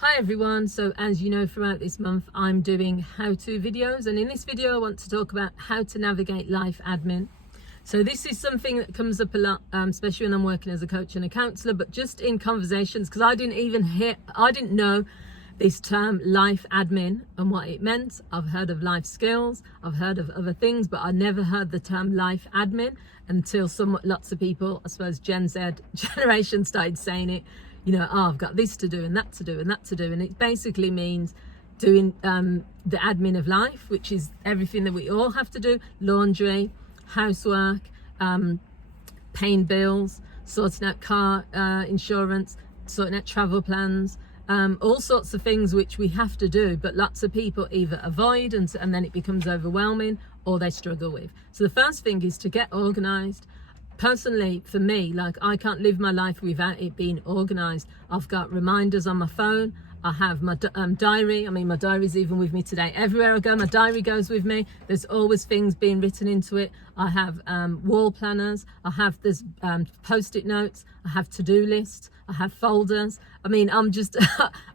Hi everyone, so as you know, throughout this month I'm doing how-to videos, and in this video I want to talk about how to navigate life admin. So this is something that comes up a lot, especially when I'm working as a coach and a counsellor, but just in conversations, because I didn't know this term life admin and what it meant. I've heard of life skills, I've heard of other things, but I never heard the term life admin until lots of people, I suppose Gen Z generation, started saying it. You know, oh, I've got this to do and that to do and that to do, and it basically means doing the admin of life, which is everything that we all have to do: laundry, housework, paying bills, sorting out car insurance, sorting out travel plans, all sorts of things which we have to do, but lots of people either avoid and then it becomes overwhelming, or they struggle with. So the first thing is to get organized. Personally, for me, like, I can't live my life without it being organized. I've got reminders on my phone. I have my diary. I mean, my diary's even with me today. Everywhere I go, my diary goes with me. There's always things being written into it. I have wall planners. There's post-it notes. I have to-do lists. I have folders. I mean, I'm just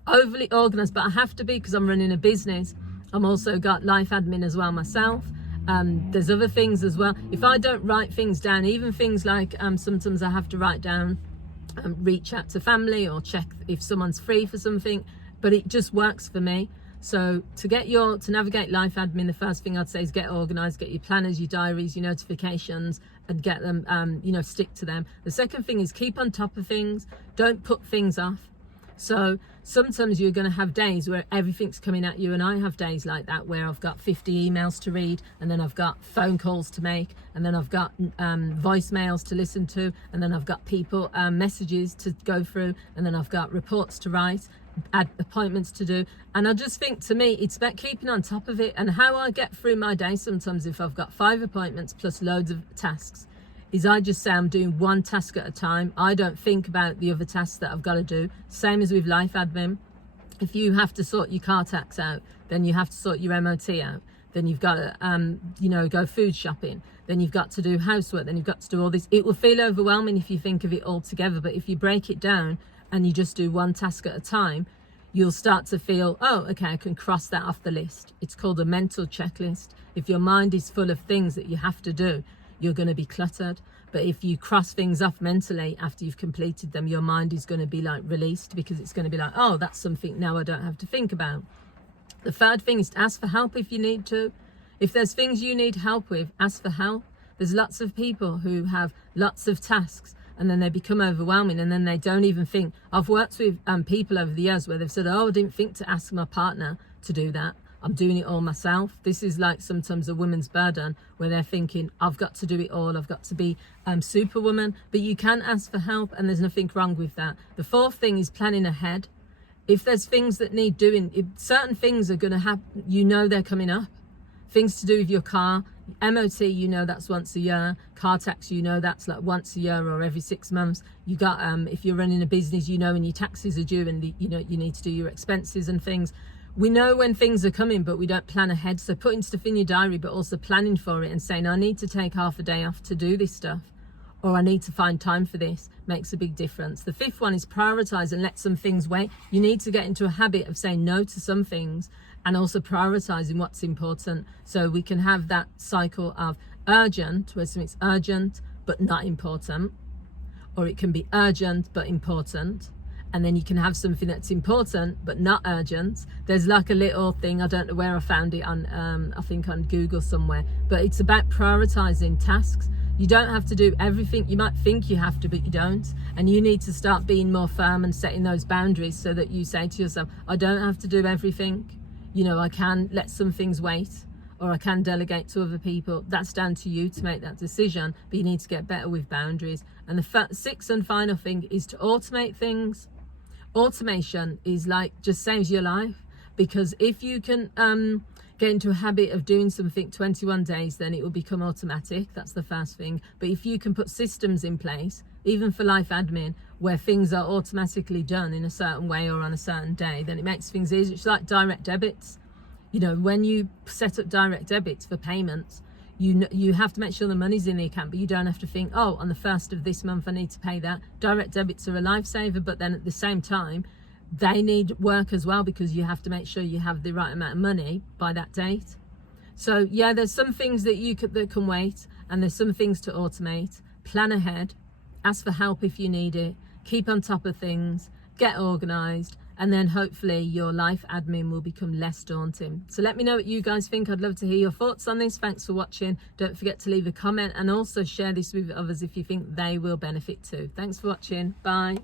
overly organized, but I have to be because I'm running a business. I'm also got life admin as well myself. There's other things as well. If I don't write things down, even things like sometimes I have to write down, reach out to family or check if someone's free for something, but it just works for me. So to navigate life admin, the first thing I'd say is get organized, get your planners, your diaries, your notifications, and get them, stick to them. The second thing is keep on top of things. Don't put things off. So sometimes you're going to have days where everything's coming at you, and I have days like that where I've got 50 emails to read, and then I've got phone calls to make, and then I've got voicemails to listen to, and then I've got people messages to go through, and then I've got reports to write, appointments to do. And I just think, to me, it's about keeping on top of it. And how I get through my day sometimes, if I've got 5 appointments plus loads of tasks, is I just say I'm doing one task at a time. I don't think about the other tasks that I've got to do. Same as with life admin. If you have to sort your car tax out, then you have to sort your MOT out. Then you've got to, go food shopping. Then you've got to do housework. Then you've got to do all this. It will feel overwhelming if you think of it all together. But if you break it down and you just do one task at a time, you'll start to feel, oh, okay, I can cross that off the list. It's called a mental checklist. If your mind is full of things that you have to do, you're going to be cluttered. But if you cross things off mentally after you've completed them, your mind is going to be like released, because it's going to be like, oh, that's something now I don't have to think about. The third thing is to ask for help if you need to. If there's things you need help with, ask for help. There's lots of people who have lots of tasks and then they become overwhelming, and then they don't even think. I've worked with people over the years where they've said, oh, I didn't think to ask my partner to do that. I'm doing it all myself. This is like sometimes a woman's burden, where they're thinking, I've got to do it all. I've got to be superwoman. But you can ask for help, and there's nothing wrong with that. The fourth thing is planning ahead. If there's things that need doing, if certain things are going to happen, they're coming up. Things to do with your car, MOT, that's once a year. Car tax, that's like once a year or every 6 months. You got, if you're running a business, when your taxes are due, and you need to do your expenses and things. We know when things are coming, but we don't plan ahead. So putting stuff in your diary, but also planning for it and saying, I need to take half a day off to do this stuff, or I need to find time for this, makes a big difference. The fifth one is prioritize and let some things wait. You need to get into a habit of saying no to some things and also prioritizing what's important. So we can have that cycle of urgent, where something's urgent but not important, or it can be urgent but important. And then you can have something that's important but not urgent. There's like a little thing, I don't know where I found it on, I think on Google somewhere, but it's about prioritizing tasks. You don't have to do everything. You might think you have to, but you don't. And you need to start being more firm and setting those boundaries, so that you say to yourself, I don't have to do everything. I can let some things wait, or I can delegate to other people. That's down to you to make that decision, but you need to get better with boundaries. And the sixth and final thing is to automate things. Automation is like, just saves your life, because if you can get into a habit of doing something 21 days, then it will become automatic. That's the first thing. But if you can put systems in place, even for life admin, where things are automatically done in a certain way or on a certain day, then it makes things easier. It's like direct debits. When you set up direct debits for payments, you have to make sure the money's in the account, but you don't have to think, oh, on the 1st of this month I need to pay that. Direct debits are a lifesaver, but then at the same time, they need work as well, because you have to make sure you have the right amount of money by that date. So yeah, there's some things that can wait, and there's some things to automate. Plan ahead, ask for help if you need it, keep on top of things, get organized, and then hopefully your life admin will become less daunting. So let me know what you guys think. I'd love to hear your thoughts on this. Thanks for watching. Don't forget to leave a comment, and also share this with others if you think they will benefit too. Thanks for watching. Bye.